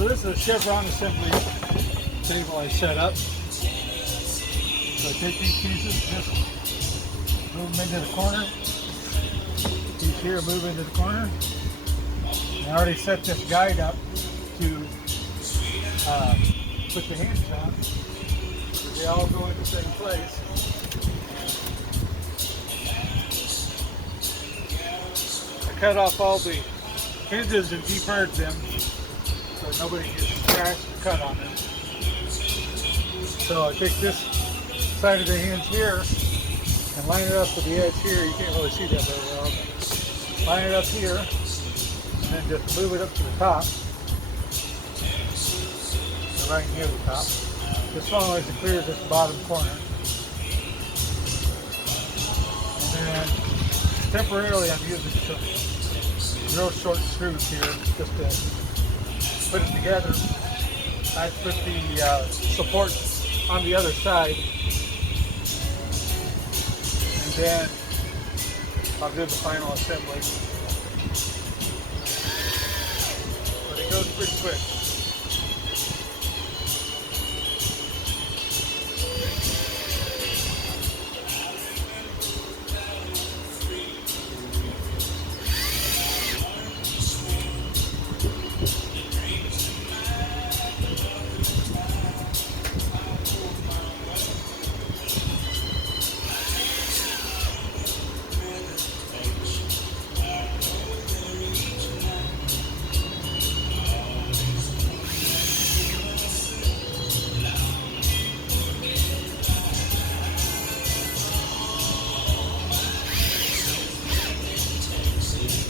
So this is a Chevron assembly table I set up. So I take these pieces, just move them into the corner. These here move into the corner. And I already set this guide up to put the hinges on. They all go in the same place. I cut off all the hinges and deburred them so nobody gets scratched or cut on them. So I take this side of the hinge here and line it up to the edge here. You can't really see that very well. Line it up here and then just move it up to the top. So right near the top. This one always clears this bottom corner. And then temporarily I'm using some real short screws here just to put it together. I put the support on the other side, and then I'll do the final assembly. But it goes pretty quick.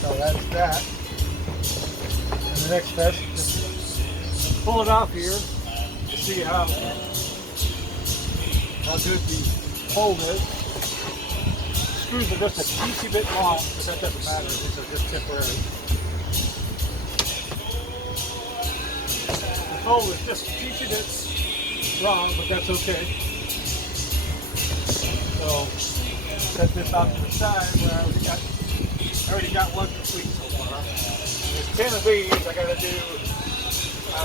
So that's that. And the next step is just pull it off here to see how good the hole is. Screws are just a teensy bit long, but that doesn't matter. These are just temporary. The hole is just a teensy bit wrong, but that's okay. So set this off to the side where I already got one complete so far. There's 10 of these. I got to do I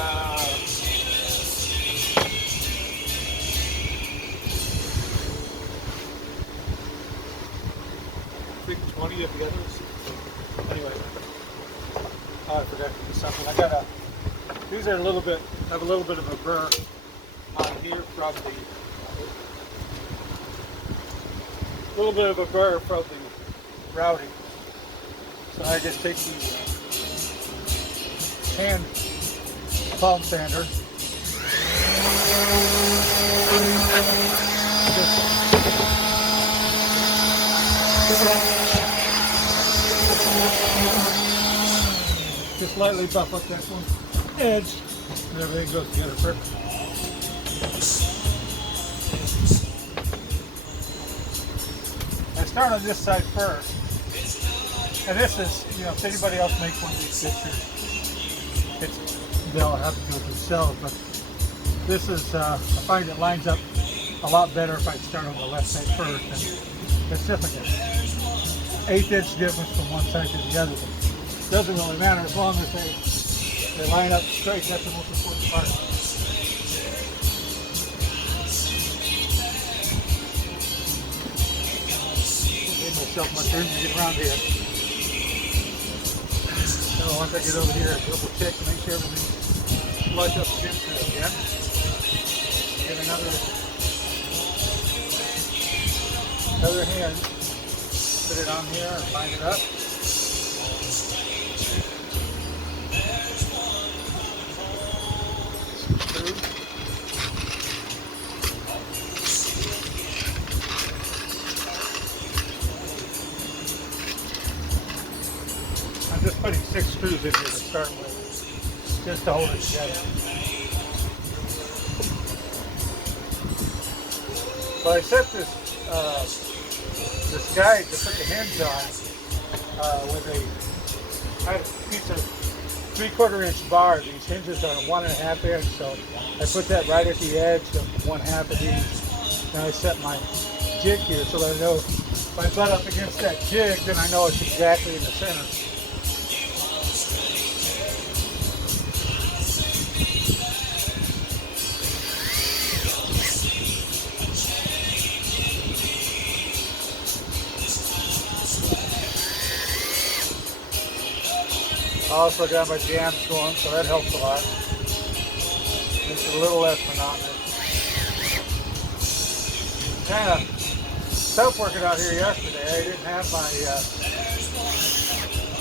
think 20 of the others. Anyway, I forgot to do something. These are have a little bit of a burr on here from the routing. So I just take the hand palm sander, just lightly buff up that one edge, and everything goes together perfectly. I start on this side first. And this is, if anybody else makes one of these fixtures, they'll have to do it themselves. But this is, I find it lines up a lot better if I start on the left side first. And it's just like an 1/8 inch difference from one side to the other. But it doesn't really matter as long as they line up straight. That's the most important part. Give myself much room to get around here. Once I get over here, I'll double check to make sure everything's flush up against it again. Get another hand, put it on here and line it up. Screw. I'm just putting 6 screws in here to start with, just to hold it together. So I set this guide to put the hinge on with I had a piece of 3/4 inch bar. These hinges are 1.5 inch, so I put that right at the edge of 1/2 of these. Then I set my jig here so that I know if I butt up against that jig, then I know it's exactly in the center. also got my jams going, so that helps a lot. Makes it a little less monotonous. Kind of tough working out here yesterday. I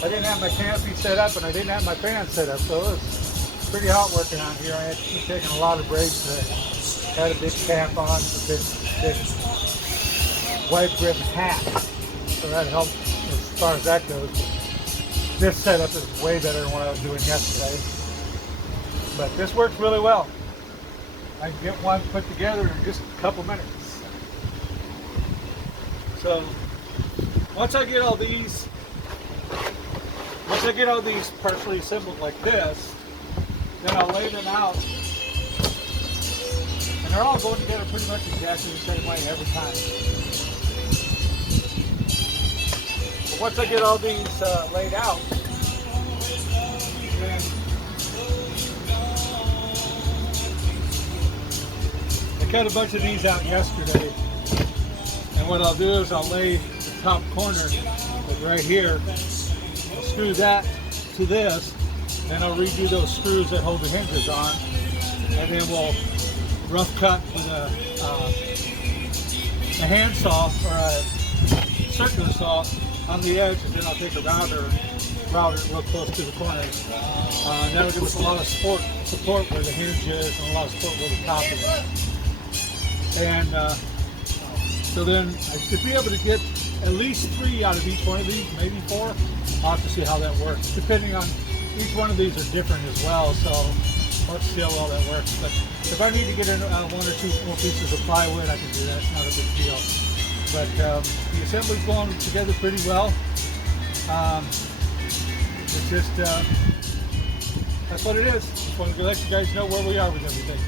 didn't have my canopy set up, and I didn't have my fan set up, so it was pretty hot working out here. I had to keep taking a lot of breaks. I had a big cap on, a big white rim hat, so that helped as far as that goes. This setup is way better than what I was doing yesterday, but this works really well. I can get one put together in just a couple minutes. So once I get all these partially assembled like this, then I'll lay them out, and they're all going together pretty much exactly the same way every time. But once I get all these laid out, then I cut a bunch of these out yesterday, and what I'll do is I'll lay the top corner right here, I'll screw that to this, then I'll redo those screws that hold the hinges on, and then we'll rough cut with a handsaw or a circular saw on the edge, and then I'll take a router it real close to the corners. That'll give us a lot of support where the hinge is, and a lot of support where the top is. And so then I should be able to get at least 3 out of each one of these, maybe 4. I'll have to see how that works, depending on each one of these are different as well, so let's see how well that works. But if I need to get in 1 or 2 more pieces of plywood, I can do that. It's not a big deal. But the assembly's going together pretty well. It's just, that's what it is. Just wanted to let you guys know where we are with everything.